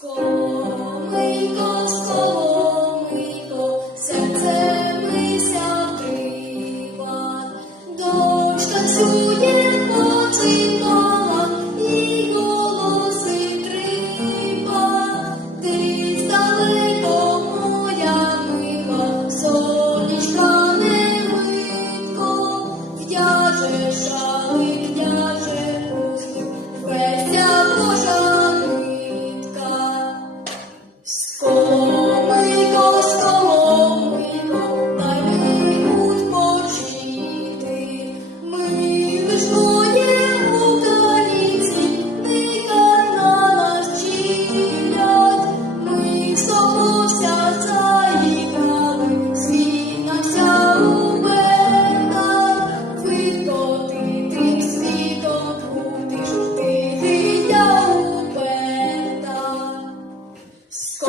Сколомийко, сколомийко, серце мися трива, дощ танцює по і голоси трива, ти здалеко моя мила, сонечка не в'яже шали, княже Score.